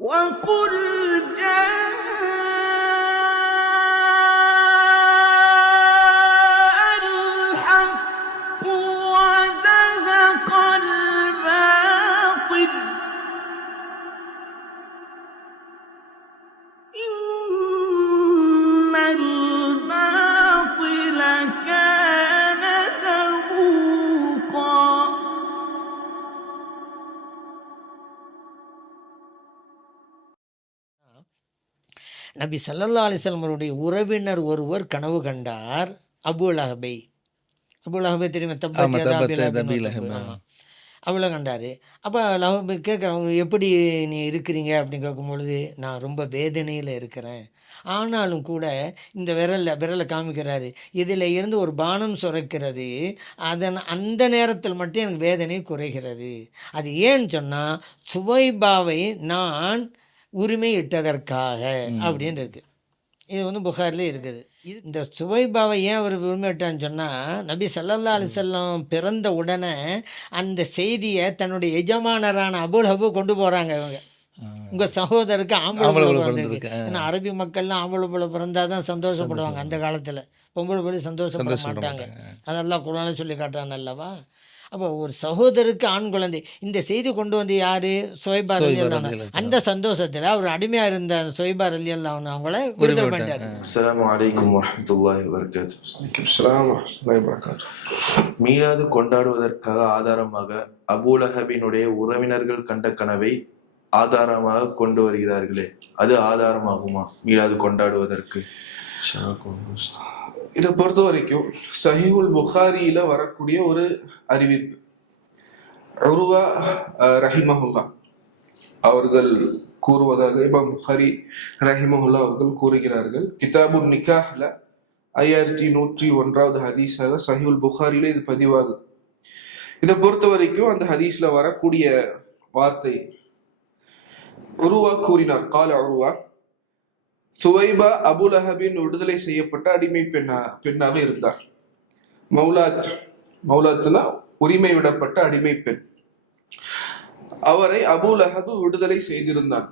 وقل جاء الحق وزهق الباطل إن الباطل كان زهوقا. நபி ஸல்லல்லாஹு அலைஹி வஸல்லம் அவருடைய உறவினர் ஒருவர் கனவு கண்டார். அபூ லஹபை தெரியுமா? ஆமாம், அவ்வளோ கண்டார். அப்போ லஹப் கேட்குறவங்க, எப்படி நீ இருக்கிறீங்க அப்படின்னு கேட்கும்பொழுது, நான் ரொம்ப வேதனையில் இருக்கிறேன், ஆனாலும் கூட இந்த விரலை காமிக்கிறாரு, இதில் இருந்து ஒரு பானம் சுரக்கிறது, அந்த நேரத்தில் மட்டும் எனக்கு வேதனை குறைகிறது. அது ஏன்னு சொன்னால் சுவைபாவை நான் உரிமை இட்டதற்காக அப்படின்னு இருக்குது. இது வந்து புகாரிலே இருக்குது. இந்த சுவைபாவை ஏன் அவர் உரிமை இட்டான்னு சொன்னால், நபி ஸல்லல்லாஹு அலைஹி வஸல்லம் பிறந்த உடனே அந்த செய்தியை தன்னுடைய எஜமானரான அபூலஹப் கொண்டு போகிறாங்க. இவங்க உங்கள் சகோதரருக்கு ஆம்பளை பிறந்திருக்கு. ஏன்னா அரபி மக்கள்லாம் ஆம்பளை பிள்ளை பிறந்தால் தான் சந்தோஷப்படுவாங்க. அந்த காலத்தில் பொம்பளை பிள்ளை சந்தோஷப்பட மாட்டாங்க. அதெல்லாம் குர்ஆனில் சொல்லி காட்டுறாங்க அல்லவா. அப்போ ஒரு சகோதரருக்கு ஆண் குழந்தை, இந்த செய்தி கொண்டு வந்து யார்? சுவைபா ரலியல்லாஹு அன்ஹு. அந்த சந்தோஷத்தில் அவர் அடிமையாக இருந்த சுவைபா ரலியல்லாஹு அன்ஹு அவங்கள விடுதலை பண்ணிட்டார். அஸ்ஸலாமு அலைக்கும் வரஹ்மத்துல்லாஹி வபரகாத்துஹு. மீலாது கொண்டாடுவதற்காக ஆதாரமாக அபூ லஹபினுடைய உறவினர்கள் கண்ட கனவை ஆதாரமாக கொண்டு வருகிறார்களே, அது ஆதாரமாகுமா மீலாது கொண்டாடுவதற்கு? இதை பொறுத்த வரைக்கும் சஹீஹுல் புகாரியில வரக்கூடிய ஒரு அறிவிப்பு, உருவா ரஹிமஹுல்லா அவர்கள் கூறுவதாக இமாம் புகாரி ரஹிமஹுல்லா அவர்கள் கூறுகிறார்கள். கிதாபுன் நிக்காஹ்ல 5101வது ஹதீஸாக சஹீஹுல் புகாரியில இது பதிவாகுது. இதை பொறுத்த வரைக்கும் அந்த ஹதீஸ்ல வரக்கூடிய வார்த்தை, உருவா கூறினார், கால உருவா, சுவைபா அபூ லஹபின் விடுதலை செய்யப்பட்ட அடிமை பெண்ணாக இருந்தார். மௌலாத்னா உரிமை விடப்பட்ட அடிமை பெண். அவரை அபூ லஹப் விடுதலை செய்திருந்தான்.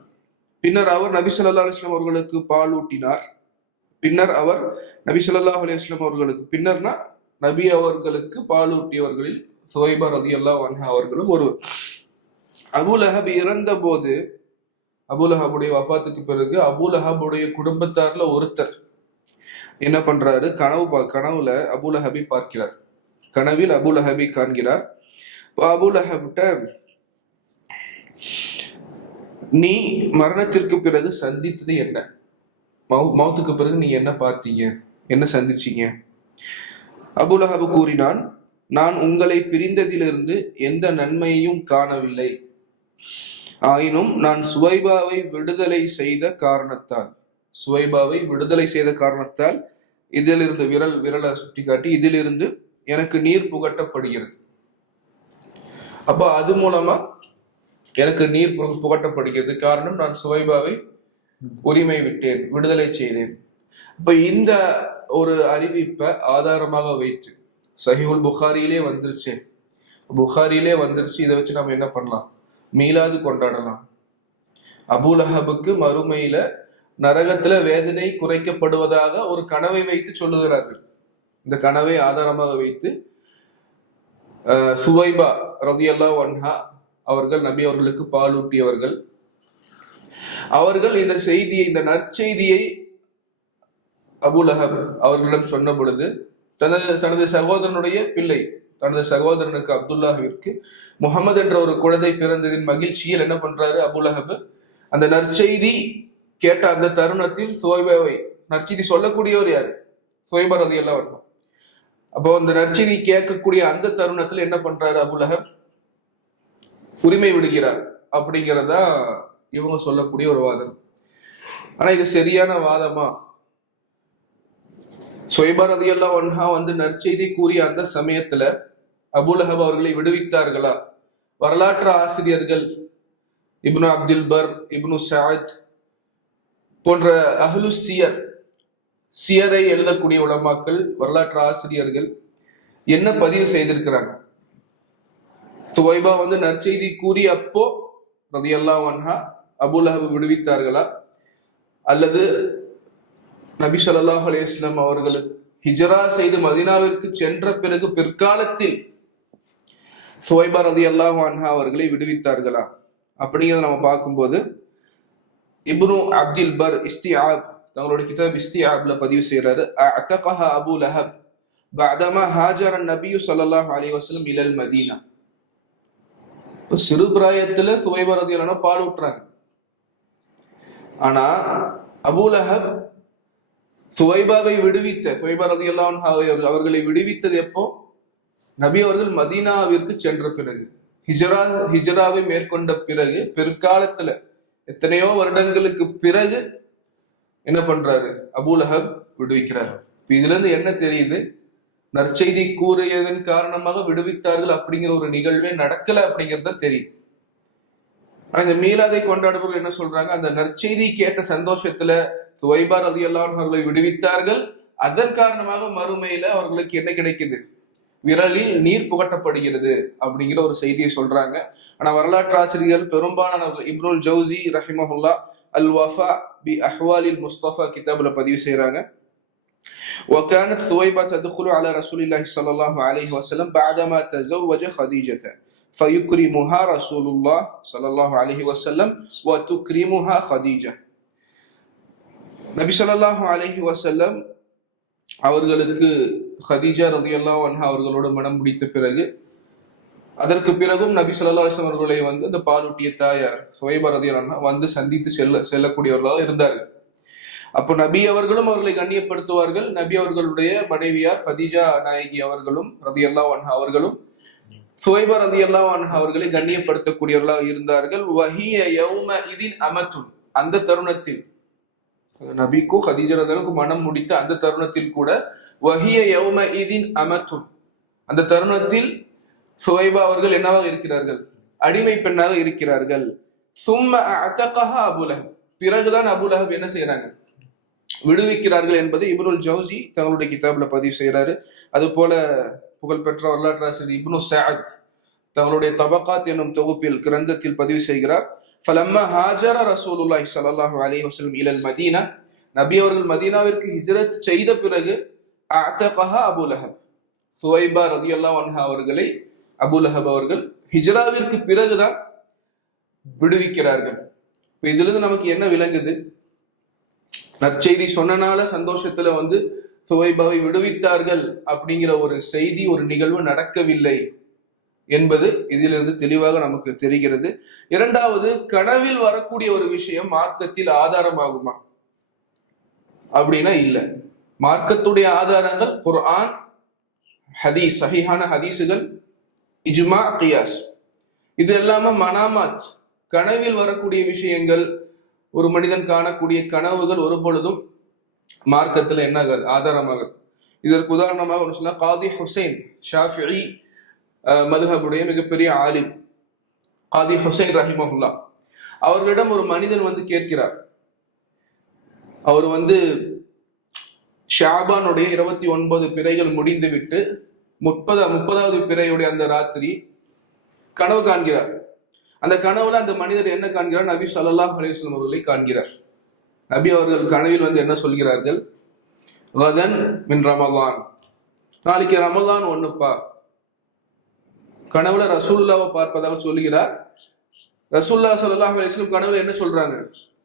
பின்னர் அவர் நபி ஸல்லல்லாஹு அலைஹி வஸல்லம் அவர்களுக்கு பால் ஊட்டினார். பின்னர்னா நபி அவர்களுக்கு பால் ஊட்டியவர்களில் சுவைபா ரலியல்லாஹு அன்ஹா அவர்களும் ஒருவர். அபூ லஹப் இறந்த போது, அபூ லஹபுடைய வஃபாத்துக்கு பிறகு அபூ லஹபுடைய குடும்பத்தார்ல ஒருத்தர் என்ன பண்றாரு, கனவுல அபூ லஹபை பார்க்கிறார். கனவில் அபூ லஹபை காண்கிறார். அபூ லஹப்ட்ட, நீ மரணத்திற்கு பிறகு சந்தித்தது என்ன? மௌத்துக்கு பிறகு நீ என்ன பார்த்தீங்க, என்ன சந்திச்சீங்க? அபூ லஹப் கூறினான், நான் உங்களை பிரிந்ததிலிருந்து எந்த நன்மையையும் காணவில்லை, ஆயினும் நான் சுவைபாவை விடுதலை செய்த காரணத்தால் இதிலிருந்து விரலை சுட்டி காட்டி, இதிலிருந்து எனக்கு நீர் புகட்டப்படுகிறது. அப்ப அது மூலமா எனக்கு நீர் புகட்டப்படுகிறது. காரணம், நான் சுவைபாவை உரிமை விட்டேன், விடுதலை செய்தேன். அப்ப இந்த ஒரு அறிவிப்பை ஆதாரமாக வைத்து சஹீஹுல் புகாரியிலே வந்துருச்சு. இதை வச்சு நம்ம என்ன பண்ணலாம்? மீலாது கொண்டாடலாம். அபூ லஹபுக்கு மறுமையில நரகத்துல வேதனை குறைக்கப்படுவதாக ஒரு கனவை வைத்து சொல்லுகிறார்கள். இந்த கனவை ஆதாரமாக வைத்து சுவைபா ரலியல்லாஹு அன்ஹா அவர்கள் நபி அவர்களுக்கு பால் ஊட்டியவர்கள். அவர்கள் இந்த நற்செய்தியை அபூ லஹப் அவர்களிடம் சொன்ன பொழுது, தனது சகோதரனுடைய பிள்ளை, தனது சகோதரனுக்கு அப்துல்லாஹிற்கு முகமது என்ற ஒரு குழந்தை பிறந்ததின் மகிழ்ச்சியில் என்ன பண்றாரு அபூ லஹப், அந்த நற்செய்தி கேட்ட அந்த தருணத்தில் சுவைபாவை, நற்செய்தி சொல்லக்கூடியவர் யாரு? சுவைபா ரலியல்லாஹு அன்ஹு. அப்போ அந்த நற்செய்தி கேட்கக்கூடிய அந்த தருணத்தில் என்ன பண்றாரு அபூ லஹப்? உரிமை விடுகிறார். அப்படிங்கிறதா இவங்க சொல்லக்கூடிய ஒரு வாதம். ஆனா இது சரியான வாதமா? சுவைபா ரலியல்லாஹு அன்ஹா நற்செய்தி கூறிய அந்த சமயத்துல அபூ லஹப் அவர்களை விடுவித்தார்களா? வரலாற்று ஆசிரியர்கள் இப்னு அப்துல் பர், இப்னு சஅத் போன்ற அஹ்லு சியரை எழுதக்கூடிய உலமாக்கள், வரலாற்று ஆசிரியர்கள் என்ன பதிவு செய்திருக்கிறாங்க? சுவைபா நற்செய்தி கூறி அப்போ ரலியல்லாஹு அன்ஹா அபூலஹப் விடுவித்தார்களா, அல்லது நபி ஸல்லல்லாஹு அலைஹி வஸல்லம் அவர்களுக்கு ஹிஜ்ரா செய்து மதீனாவிற்கு சென்ற பிறகு பிற்காலத்தில் சுவைபா ரலியல்லாஹு அன்ஹா அவர்களை விடுவித்தார்களா அப்படிங்கிறத நம்ம பார்க்கும்போது இப்னு அப்துல் பர் இஸ்திஆப் தங்களுடைய கிதாப் இஸ்திஆப்ல பதிவு செய்யறாரு, அஅதகஹா அபூ லஹப் பஅதமா ஹாஜர நபி ஸல்லல்லாஹு அலைஹி வஸல்லம் இலல் மதீனா. சிறு பிராயத்துல சுவைபா ரலியல்லாஹு அன்ஹா பால் ஊட்டுறாங்க. ஆனா அபூ லஹப் சுவைபாவை விடுவித்த சுவைபா ரலியல்லாஹு அன்ஹா அவர்களை விடுவித்தது எப்போ? நபி அவர்கள் மதீனாவிற்கு சென்ற பிறகு, ஹிஜ்ராவை மேற்கொண்ட பிறகு, பிற்காலத்துல எத்தனையோ வருடங்களுக்கு பிறகு என்ன பண்றாரு? அபூ லஹப் விடுவிக்கிறார். இதுல இருந்து என்ன தெரியுது? நற்செய்தி கூறியதன் காரணமாக விடுவித்தார்கள் அப்படிங்கிற ஒரு நிகழ்வே நடக்கல அப்படிங்கிறது தான் தெரியுது. ஆனா இந்த மீலாதை கொண்டாடுபவர்கள் என்ன சொல்றாங்க? அந்த நற்செய்தி கேட்ட சந்தோஷத்துல சுவைபா ரலியல்லாஹு அன்ஹு அவர்களை விடுவித்தார்கள், அதன் காரணமாக மறுமையில அவர்களுக்கு என்ன கிடைக்குது? விரலில் நீர் புகட்டப்படுகிறது அப்படிங்கிற ஒரு செய்தியை சொல்றாங்க. ஆனா வரலாற்று ஆசிரியர்கள் பெரும்பாலானவர்கள் இப்னுல் ஜௌசி ரஹிமஹுல்லா அல் வஃபா பி அஹ்வாலில் முஸ்தஃபா கிதாபுல பதிவு செய்யறாங்க, وكانت ثويبة تدخل على رسول الله صلى الله عليه وسلم بعدما تزوج خديجة فيكرمها رسول الله صلى الله عليه وسلم وتكرمها خديجة. நபி ஸல்லல்லாஹு அலைஹி வஸல்லம் அவர்களுக்கு ஹதீஜா ரலியல்லாஹு அன்ஹா அவர்களோட மனம் முடித்த பிறகு, அதற்கு பிறகும் நபி ஸல்லல்லாஹு அலைஹி வஸல்லம் அவர்களை வந்து அந்த பாலூட்டிய தாயார் சுவைபா ரலியல்லாஹு அன்ஹா வந்து சந்தித்து செல்லக்கூடியவர்களாக இருந்தார்கள். அப்போ நபி அவர்களும் அவர்களை கண்ணியப்படுத்துவார்கள். நபி அவர்களுடைய மனைவியார் ஹதீஜா நாயகி அவர்களும் ரலியல்லாஹு அன்ஹா அவர்களும் சுவைபா ரலியல்லாஹு அன்ஹா அவர்களை கண்ணியப்படுத்தக்கூடியவர்களாக இருந்தார்கள். வஹிய யௌம இதின் அமத்துன், அந்த தருணத்தில் நபிக்கும் ஹதீஜா ரலியல்லாஹு மனம் முடித்த அந்த தருணத்தில் கூட வஹிய யௌம இதின் அமத்துன், அந்த தருணத்தில் சுவைபா அவர்கள் என்னவாக இருக்கிறார்கள்? அடிமை பெண்ணாக இருக்கிறார்கள். சும்ம அஅதகஹா அபூ லஹப், பிறகுதான் அபூ லஹப் என்ன செய்யறாங்க? விடுவிக்கிறார்கள் என்பதை இப்னுல் ஜௌசி தங்களுடைய கிதாப்ல பதிவு செய்யறாரு. அது போல புகழ்பெற்ற வரலாற்றாசிரியர் இப்னு சஅத் தங்களுடைய தபகாத் என்னும் தொகுப்பில் கிரந்தத்தில் பதிவு செய்கிறார், ஃபலம்மா ஹாஜர ரசூலுல்லாஹி ஸல்லல்லாஹு அலைஹி வஸல்லம் இலல் மதீனா, நபி அவர்கள் மதீனாவிற்கு ஹிஜ்ரத் செய்த பிறகு அஅதகஹா அபூ லஹப், சுவைபா ரலியல்லாஹு அன்ஹா அவர்களை அபூ லஹப் அவர்கள் ஹிஜ்ராவிற்கு பிறகுதான் விடுவிக்கிறார்கள். இப்ப இதுல இருந்து நமக்கு என்ன விளங்குது? நற்செய்தி சொன்னனால சந்தோஷத்துல வந்து சுவைபாவை விடுவித்தார்கள் அப்படிங்கிற ஒரு செய்தி, ஒரு நிகழ்வு நடக்கவில்லை என்பது இதிலிருந்து தெளிவாக நமக்கு தெரிகிறது. இரண்டாவது, கனவில் வரக்கூடிய ஒரு விஷயம் மார்க்கத்தில் ஆதாரமாகுமா அப்படின்னா இல்ல. மார்க்கத்துடைய ஆதாரங்கள் குர்ஆன், ஹதீஸ், சஹீஹான ஹதீஸுகள், இஜ்மா, கியாஸ். இது எல்லாமே மனாமாத், கனவில் வரக்கூடிய விஷயங்கள். ஒரு மனிதன் காணக்கூடிய கனவுகள் ஒரு பொழுதும் மார்க்கத்துல என்ன ஆகாது? ஆதாரமாகாது. இதற்கு உதாரணமாக ஒரு சொல்ல, காதி ஹுசைன் ஷாஃபிஈ மதுஹபுடைய மிகப்பெரிய ஆலிம் காதி ஹுசைன் ரஹிமஹுல்லா அவர்களிடம் ஒரு மனிதன் வந்து கேட்கிறார். அவர் வந்து ஷாபானுடைய 29 பிறைகள் முடிந்து விட்டு 30வது பிறையுடைய அந்த ராத்திரி கனவு காண்கிறார். அந்த கனவுல அந்த மனிதர் என்ன காண்கிறார்? நபி ஸல்லல்லாஹு அலைஹி வஸல்லம் அவர்களை காண்கிறார். நபி அவர்கள் கனவில் வந்து என்ன சொல்கிறார்கள்? கதன் மின் ரமலான், நாளைக்கு ரமலான் ஒண்ணுப்பா. கனவுல ரசூலுல்லாவை பார்ப்பதாக சொல்கிறார். ரசூலுல்லாஹ் ஸல்லல்லாஹு அலைஹி வஸல்லம் கனவுல என்ன சொல்றாங்க?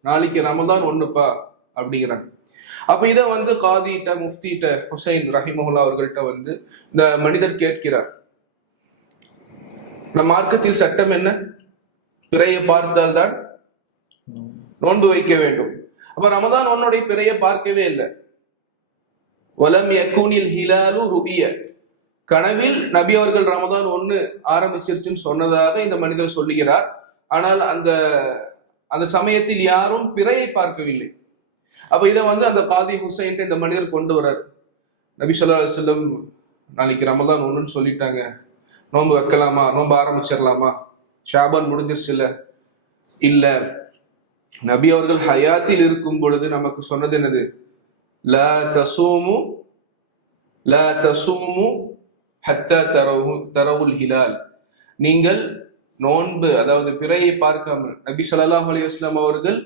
நாளைக்கு ரமலான் ஒண்ணுப்பா அப்படிங்கிறாங்க. அப்ப இதை வந்து காதிட்ட, முஃப்திட்ட ஹுசைன் ரஹிமஹுல்லா அவர்கள்ட்ட வந்து இந்த மனிதர் கேட்கிறார். நம் மார்க்கத்தில் சட்டம் என்ன? பிறையை பார்த்தால் தான் நோன்பு வைக்க வேண்டும். அப்ப ரமதான் ஒன்னுடைய பிறையை பார்க்கவே இல்லை. வலம் யகுனில் ஹிலாலு ருபிய, கனவில் நபி அவர்கள் ரமதான் 1 ஆரம்பிச்சிருச்சுன்னு சொன்னதாக இந்த மனிதர் சொல்லுகிறார். ஆனால் அந்த சமயத்தில் யாரும் பிறையை பார்க்கவில்லை. அப்ப இதை வந்து அந்த காதி ஹுசைன் இந்த மனிதர் கொண்டு வர்றார். நபி ஸல்லல்லாஹு அலைஹி வஸல்லம் நாளைக்கு ரமதான் 1ன்னு சொல்லிட்டாங்க, நோன்பு வைக்கலாமா? நோன்பு ஆரம்பிச்சிடலாமா? ஷாபான் முடிஞ்சிருச்சுல்ல? இல்ல, நபி அவர்கள் ஹயாத்தில் இருக்கும் பொழுது நமக்கு சொன்னது என்னது? லா தசூமு ஹத்தா தரவுல் ஹிலால், நீங்கள் நோன்பு அதாவது பிறையை பார்க்காமல் நபி ஸல்லல்லாஹு அலைஹி வஸல்லம் அவர்கள்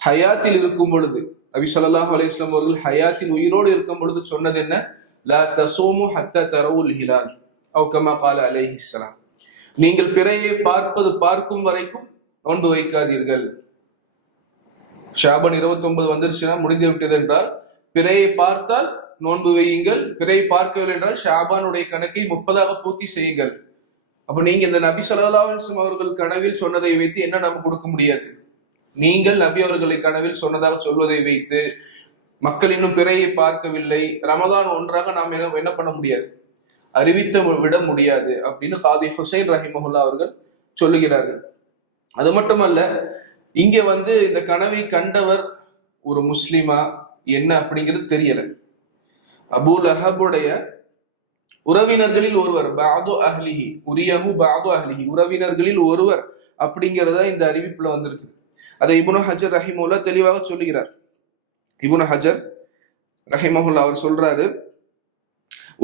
ஹயாத்தில் இருக்கும் பொழுது, நபி ஸல்லல்லாஹு அலைஹி வஸல்லம் அவர்கள் ஹயாத்தில் உயிரோடு இருக்கும் பொழுது சொன்னது என்ன? லா தஸூமு ஹத்தா தரவுல் ஹிலால் அவ் கமா கால அலைஹிஸ்ஸலாம். நீங்கள் பிறையை பார்க்கும் வரைக்கும் நோன்பு வைக்காதீர்கள். ஷாபன் 29 வந்துருச்சுன்னா முடிந்து விட்டது என்றால் பிறையை பார்த்தால் நோன்பு வையுங்கள், பிறையை பார்க்கவில்லை என்றால் ஷாபானுடைய கணக்கை 30 பூர்த்தி செய்யுங்கள். அப்ப நீங்க இந்த நபி ஸல்லல்லாஹு அலைஹி வஸல்லம் அவர்கள் கனவில் சொன்னதை வைத்து என்ன நம்ம கொடுக்க முடியாது? நீங்கள் நபி அவர்களை கனவில் சொன்னதாக சொல்வதை வைத்து மக்கள் இன்னும் பிறையை பார்க்கவில்லை, ரமதான் ஒன்றாக நாம் என்ன பண்ண முடியாது, அறிவித்து விட முடியாது அப்படின்னு காதி ஹுசைன் ரஹிமஹுல்லா அவர்கள் சொல்லுகிறார்கள். அது மட்டுமல்ல, இங்க இந்த கனவை கண்டவர் ஒரு முஸ்லிமா என்ன அப்படிங்கிறது தெரியல. அபூ லஹபுடைய உறவினர்களில் ஒருவர், பாது அஹ்லிஹி உரியஹு பாது அஹ்லிஹி, உறவினர்களில் ஒருவர் அப்படிங்கிறதா இந்த அறிவிப்புல வந்திருக்கு. அதை இப்னு ஹஜர் ரஹிமஹுல்லா தெளிவாக சொல்லுகிறார். இப்னு ஹஜர் ரஹிமஹுல்லா அவர் சொல்றாரு,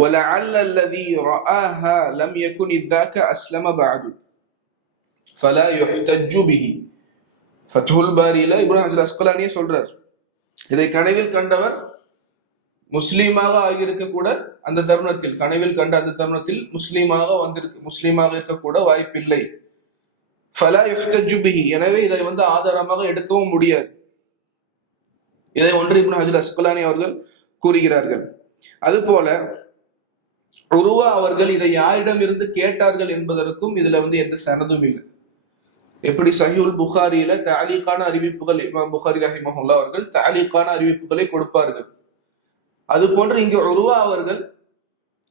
وَلَعَلَّ الَّذِي رَآهَا لَمْ يَكُنِ ذَاكَ أَسْلَمَ بَعْدُ فَلَا يُحْتَجُّ بِهِ. ஃபத்ஹுல் பாரியில இப்னு ஹஜர் அஸ்கலானியே சொல்றார், இதை கனவில் கண்டவர் முஸ்லீமாக ஆகியிருக்க கூட அந்த தருணத்தில், கனவில் கண்ட அந்த தருணத்தில் முஸ்லீமாக இருக்கக்கூட வாய்ப்பில்லை. ஃபலா யுஹ்தஜு பிஹி, எனவே இதை ஆதாரமாக எடுக்கவும் முடியாது. இதை ஒன்று இப்னு ஹஜர் அஸ்கலானி அவர்கள் கூறுகிறார்கள். அதுபோல உருவா அவர்கள் இதை யாரிடம் இருந்து கேட்டார்கள் என்பதற்கும் இதுல எந்த சனதும் இல்லை. எப்படி சஹீஹுல் புகாரியில தஅலீகான அறிவிப்புகள், இமாம் புகாரி ரஹிமஹுல்லாஹ் அவர்கள் தஅலீகான அறிவிப்புகளை கொடுப்பார்கள், அது போன்று இங்கு உருவா அவர்கள்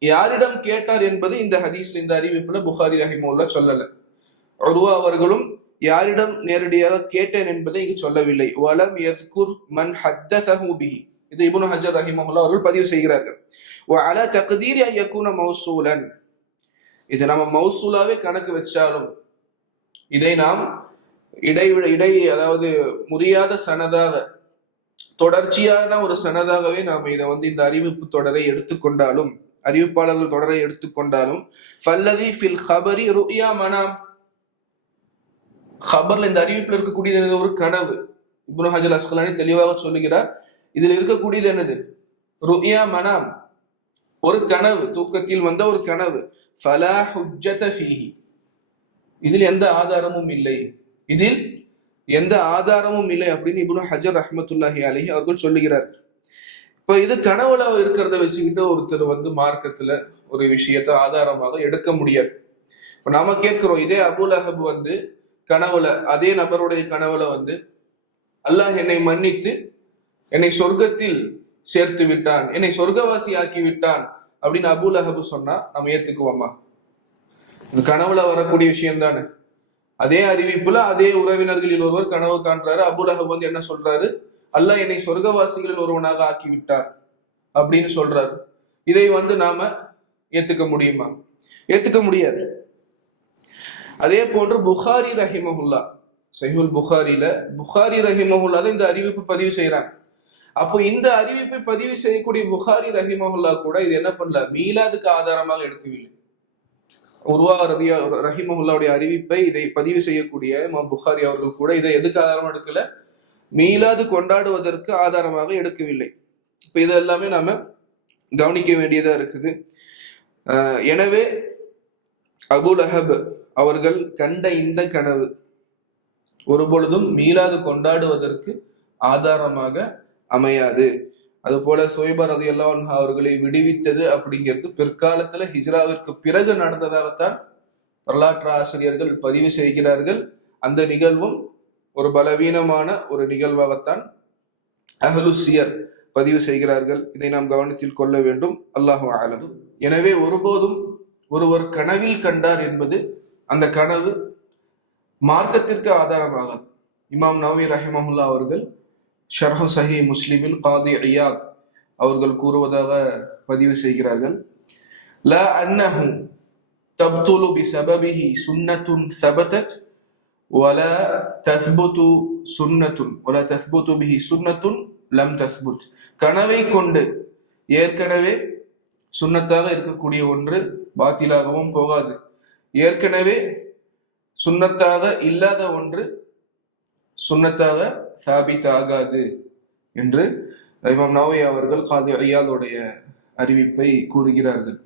யாரிடம் கேட்டார் என்பது இந்த ஹதீஸ்ல, இந்த அறிவிப்புல புகாரி ரஹிமஹுல்லாஹ் சொல்லல. உருவா அவர்களும் யாரிடம் நேரடியாக கேட்டேன் என்பதை இங்கு சொல்லவில்லை. வலம் யஸ்குர் மன் ஹத்தஸஹு பிஹி, இது இப்னு ஹஜர் ரஹிமஹுல்லாஹ் அவர்கள் பதிவு செய்கிறார்கள். வஅலா தக்தீரி அன் யகுன மௌசூலன், இது நம்ம மௌசூலாவே கணக்கு வச்சாலும் இதை நாம் அதாவது முறியாத சனதாக, தொடர்ச்சியான ஒரு சனதாகவே நாம் இதை இந்த அறிவிப்பு தொடரை எடுத்துக்கொண்டாலும், அறிவிப்பாளர்கள் தொடரை எடுத்துக்கொண்டாலும், ஃபல்லதி ஃபில் ஹபரி ருயா மனாம், ஹபர்ல இந்த அறிவிப்புல இருக்கக்கூடியது ஒரு கனவு. இப்னு ஹஜர் அஸ்கலானி தெளிவாக சொல்லுகிறார், இதில் இருக்கக்கூடியது என்னது? ருயா மனாம், ஒரு கனவு, தூக்கத்தில் வந்த ஒரு கனவு. ஃபலா ஹுஜ்ஜத ஃபீஹி, இதில் எந்த ஆதாரமும் இல்லை, இதில் எந்த ஆதாரமும் இல்லை அப்படின்னு இப்னு ஹஜர் ரஹ்மத்துல்லாஹி அலைஹி அவர்கள் சொல்லுகிறார். இப்ப இது கனவுல இருக்கிறத வச்சுக்கிட்டு ஒருத்தர் மார்க்கத்துல ஒரு விஷயத்தை ஆதாரமாக எடுக்க முடியாது. இப்ப நாம கேட்கிறோம், இதே அபூ லஹப் கனவுல, அதே நபருடைய கனவுல அல்லாஹ் என்னை மன்னித்து என்னை சொர்க்கத்தில் சேர்த்து விட்டான், என்னை சொர்க்கவாசி ஆக்கி விட்டான் அப்படின்னு அபூ லஹப் சொன்னா நம்ம ஏத்துக்குவோமா? இது கனவுல வரக்கூடிய விஷயம் தானே. அதே அறிவிப்புல அதே உறவினர்களில் ஒருவர் கனவு காண்றாரு, அபூ லஹப் என்ன சொல்றாரு? அல்லாஹ் என்னை சொர்க்கவாசிகளில் ஒருவனாக ஆக்கி விட்டார் அப்படின்னு சொல்றாரு. இதை நாம ஏத்துக்க முடியுமா? ஏத்துக்க முடியாது. அதே போன்று புகாரி ரஹிமஹுல்லா, சஹீஹுல் புகாரில புகாரி ரஹிமஹுல்லா இந்த அறிவிப்பு பதிவு செய்யறாங்க. அப்போ இந்த அறிவிப்பை பதிவு செய்யக்கூடிய புகாரி ரஹிமஹுல்லா கூட இது என்ன பண்ணல, மீலாதுக்கு ஆதாரமாக எடுக்கவில்லை. உருவா ரஹிமஹுல்லாவுடைய அறிவிப்பை இதை பதிவு செய்யக்கூடிய இமாம் புகாரி அவர்கள் கூட இதை எதுக்கு ஆதாரமா எடுக்கல? மீலாது கொண்டாடுவதற்கு ஆதாரமாக எடுக்கவில்லை. இப்ப இது எல்லாமே நாம கவனிக்க வேண்டியதா இருக்குது. எனவே அபூ லஹப் அவர்கள் கண்ட இந்த கனவு ஒருபொழுதும் மீலாது கொண்டாடுவதற்கு ஆதாரமாக அமையாது. அது போல சுவைபா ரலியல்லாஹு அன்ஹா அவர்களை விடுவித்தது அப்படிங்கிறது பிற்காலத்துல ஹிஜ்ராவிற்கு பிறகு நடந்ததாகத்தான் வரலாற்று ஆசிரியர்கள் பதிவு செய்கிறார்கள். அந்த நிகழ்வும் ஒரு பலவீனமான ஒரு நிகழ்வாகத்தான் அஹ்லு சியர் பதிவு செய்கிறார்கள். இதை நாம் கவனத்தில் கொள்ள வேண்டும். அல்லாஹு அலம். எனவே ஒருபோதும் ஒருவர் கனவில் கண்டார் என்பது அந்த கனவு மார்க்கத்திற்கு ஆதாரமாகாது. இமாம் நவவி ரஹிமஹுல்லா அவர்கள் ஷர்ஹ் சஹீஹ் முஸ்லிமில் காதி இயாத் அவர்கள் கூறுவதாக பதிவு செய்கிறார்கள், லா அன்னஹு தப்துலு பிஸபபிஹி சுன்னத்துன் ஸபதத் வலா தஸ்புது சுன்னத்துன் வலா தஸ்புது பிஹி சுன்னத்துன் லம் தஸ்புத். கனவை கொண்டு ஏற்கனவே சுன்னத்தாக இருக்கக்கூடிய ஒன்று பாத்திலாகவும் போகாது, ஏற்கனவே சுன்னத்தாக இல்லாத ஒன்று சுன்னத்தாக சாபித் ஆகாது என்று இமாம் நவவி அவர்கள் காதி ஐயாலுடைய அறிவிப்பை கூறுகிறார்கள்.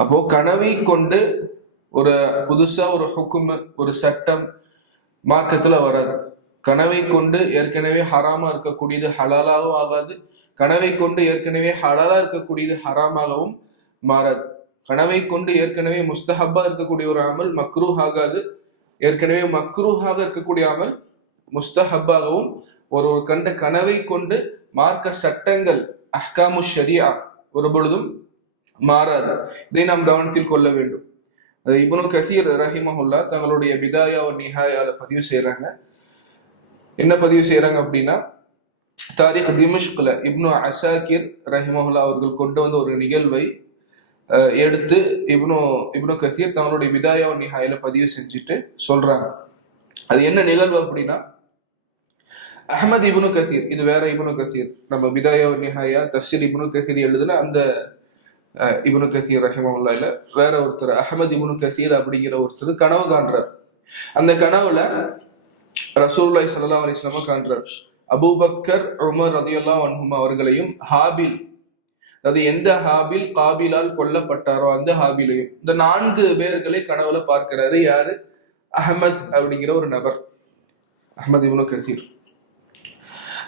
அப்போ கனவை கொண்டு ஒரு புதுசா ஒரு ஹுக்கும், ஒரு சட்டம் மார்க்கத்துல வராது. கனவை கொண்டு ஏற்கனவே ஹராமா இருக்கக்கூடியது ஹலாலாகவும் ஆகாது, கனவை கொண்டு ஏற்கனவே ஹலாலா இருக்கக்கூடியது ஹராமாகவும் மாறாது. கனவை கொண்டு ஏற்கனவே முஸ்தஹப்பா இருக்கக்கூடிய ஒரு அமல் மக்ரூஹ் ஆகாது, ஏற்கனவே மக்ரூஹாக இருக்கக்கூடிய அமல் முஸ்தஹப்பாகவும் ஒரு கண்ட கனவை கொண்டு மார்க்க சட்டங்கள் அஹ்காமு ஷரியா ஒரு பொழுதும் மாறாது. இதை நாம் கவனத்தில் கொள்ள வேண்டும். அது இப்னு கசீர் ரஹிமஹுல்லா தங்களுடைய பிதாயா வ நிஹாயால பதிவு செய்யறாங்க. என்ன பதிவு செய்யறாங்க அப்படின்னா, தாரிக் திமஷ்க்ல இப்னு அசாக்கிர் ரஹிமஹுல்லா அவர்கள் கொண்டு வந்த ஒரு நிகழ்வை எடுத்து இப்னு கசீர் தங்களுடைய பிதாயா வ நிஹாயால பதிவு செஞ்சுட்டு சொல்றாங்க. அது என்ன நிகழ்வு அப்படின்னா, அஹ்மத் இப்னு கசீர், இது வேற இப்னு கசீர், நம்ம பிதாயா வ நிஹாயா தஃப்சீர் இப்னு கசீர் எழுதுன அந்த இப்னு கசீர் ரஹிமஹுல்லாஹ் இல்ல, வேற ஒருத்தர் அஹ்மத் இப்னு கசீர் அப்படிங்கிற ஒருத்தர் கனவு காண்றார். அந்த கனவுல ரசூலுல்லாஹி ஸல்லல்லாஹு அலைஹி வஸல்லம் காண்றார். அபூபக்கர், உமர் ரலியல்லாஹு அன்ஹும் அவர்களையும், ஹாபில், அது எந்த ஹாபில் காபிலால் கொல்லப்பட்டாரோ அந்த ஹாபிலையும், இந்த 4 பேர்களை கனவுல பார்க்கிறாரு. யாரு? அஹ்மத் அப்படிங்கிற ஒரு நபர், அஹ்மத் இப்னு கசீர்.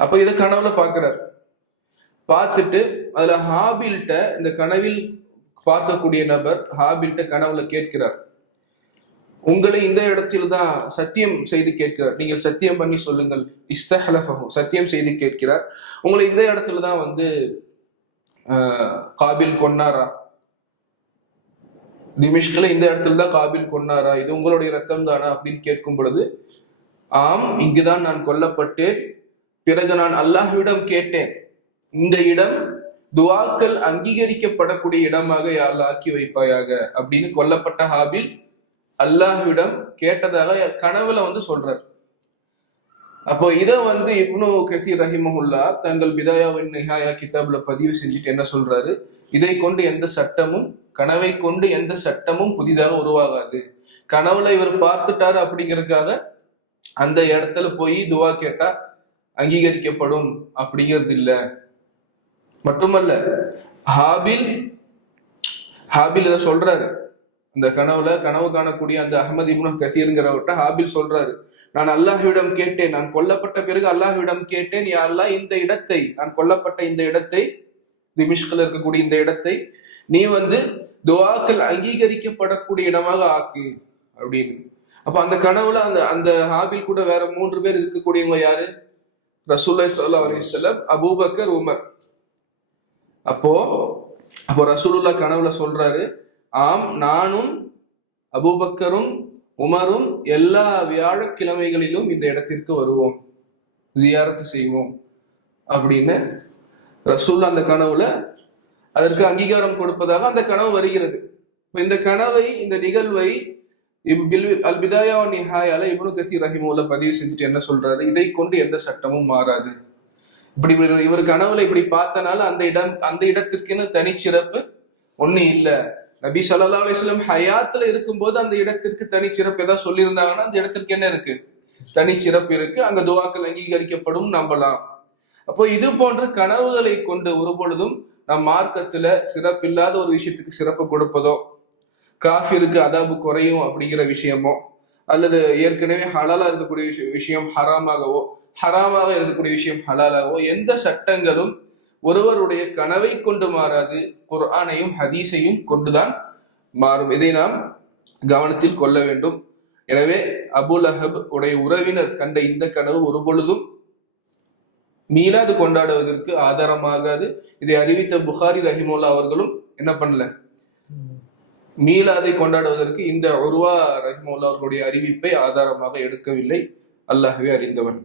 அப்ப இத கனவுல பார்க்கிறார். பார்த்துட்டு அதுல ஹாபில்ட்ட, இந்த கனவில் பார்க்கக்கூடிய நபர் ஹாபில்ட்ட கனவுல கேட்கிறார், உங்களை இந்த இடத்தில் தான் சத்தியம் செய்து கேட்கிறார், நீங்கள் சத்தியம் பண்ணி சொல்லுங்கள். இஸ்தஹலஃபஹு, சத்தியம் செய்து கேட்கிறார், உங்களை இந்த இடத்துல தான் வந்து காபில் கொன்னாரா, திமிஷ்கில் இந்த இடத்துல தான் காபில் கொன்னாரா, இது உங்களுடைய ரத்தம் தானா அப்படின்னு கேட்கும் பொழுது, ஆம், இங்குதான் நான் கொல்லப்பட்டேன், பிறகு நான் அல்லாஹ்விடம் கேட்டேன், இந்த இடம் துஆக்கள் அங்கீகரிக்கப்படக்கூடிய இடமாக யா அல்லாஹ் ஆக்கி வைப்பாயாக அப்படின்னு கொல்லப்பட்ட ஹாபில் அல்லாஹ்விடம் கேட்டதாக கனவுல வந்து சொல்றார். அப்போ இத வந்து இப்னு கசீர் ரஹிமஹுல்லா தங்கள் பிதாயா வ நிஹாயா கிதாப்ல பதிவு செஞ்சுட்டு என்ன சொல்றாரு, இதை கொண்டு எந்த சட்டமும், கனவை கொண்டு எந்த சட்டமும் புதிதாக உருவாகாது. கனவுல இவர் பார்த்துட்டாரு அப்படிங்கிறதுக்காக அந்த இடத்துல போய் துவா கேட்டா அங்கீகரிக்கப்படும் அப்படிங்கிறது இல்ல. மட்டுமல்ல, ஹாபில் இதை சொல்றாரு, அந்த கனவு காணக்கூடிய அந்த அஹ்மத் இப்னு கசீருங்கிறவர்கிட்ட ஹாபில் சொல்றாரு, நான் அல்லாஹ்விடம் கேட்டேன், நான் கொல்லப்பட்ட பிறகு அல்லாஹ்விடம் கேட்டேன், யா அல்லாஹ், இந்த இடத்தை, நான் கொல்லப்பட்ட இந்த இடத்தை, திமிஷ்கில் இருக்கக்கூடிய இந்த இடத்தை நீ வந்து துஆக்கள் அங்கீகரிக்கப்படக்கூடிய இடமாக ஆக்கு அப்படின்னு. அப்ப அந்த கனவுல அந்த ஹாபில் கூட வேற 3 பேர் இருக்கக்கூடியவங்க யாரு? ரசூலுல்லாஹி ஸல்லல்லாஹு அலைஹி வஸல்லம், அபூபக்கர், உமர். அப்போ ரசூலுல்லாஹ் கனவுல சொல்றாரு, ஆம், நானும் அபூபக்கரும் உமரும் எல்லா வியாழக்கிழமைகளிலும் இந்த இடத்திற்கு வருவோம், ஜியாரத்து செய்வோம் அப்படின்னு ரசூலுல்லாஹ் அந்த கனவுல அதற்கு அங்கீகாரம் கொடுப்பதாக அந்த கனவு வருகிறது. இந்த கனவை, இந்த நிகழ்வை அல் பிதாயா வ நிஹாயால இப்னு கசீர் ரஹிமஹுல்லாஹ் பதிவு செஞ்சுட்டு என்ன சொல்றாரு, இதை கொண்டு எந்த சட்டமும் மாறாது. இப்படி இவர் கனவுல இப்படி பார்த்தனால அந்த இடத்திற்குன்னு தனிச்சிறப்பு ஒண்ணு இல்ல. நபி ஸல்லல்லாஹு அலைஹி வஸல்லம் ஹயாத்துல இருக்கும்போது அந்த இடத்திற்கு தனிச்சிறப்பு ஏதாவது சொல்லியிருந்தாங்கன்னா அந்த இடத்திற்கு என்ன இருக்கு? தனிச்சிறப்பு இருக்கு, அங்க துஆக்கள் அங்கீகரிக்கப்படும், நம்பலாம். அப்போ இது போன்ற கனவுகளை கொண்டு ஒரு பொழுதும் நம் மார்க்கத்துல சிறப்பில்லாத ஒரு விஷயத்துக்கு சிறப்பு கொடுப்பதோ, காஃபிருக்கு அதாபு குறையும் அப்படிங்கிற விஷயமோ, அல்லது ஏற்கனவே ஹலாலா இருக்கக்கூடிய விஷயம் ஹராமாகவோ, ஹராமாக இருக்கக்கூடிய விஷயம் ஹலாலாகவோ, எந்த சட்டங்களும் ஒருவருடைய கனவை கொண்டு மாறாது, குர்ஆனையும் ஹதீஸையும் கொண்டுதான் மாறும். இதை நாம் கவனத்தில் கொள்ள வேண்டும். எனவே அபூ லஹப் உடைய உறவினர் கண்ட இந்த கனவு ஒரு பொழுதும் மீலாது கொண்டாடுவதற்கு ஆதாரமாகாது. இதை அறிவித்த புகாரி ரஹிமஹுல்லாஹ் அவர்களும் என்ன பண்ணல, மீலாதை கொண்டாடுவதற்கு இந்த உர்வா ரஹிமஹுல்லாஹ் அவர்களுடைய அறிவிப்பை ஆதாரமாக எடுக்கவில்லை. அல்லாஹ்வே அறிந்தவன்.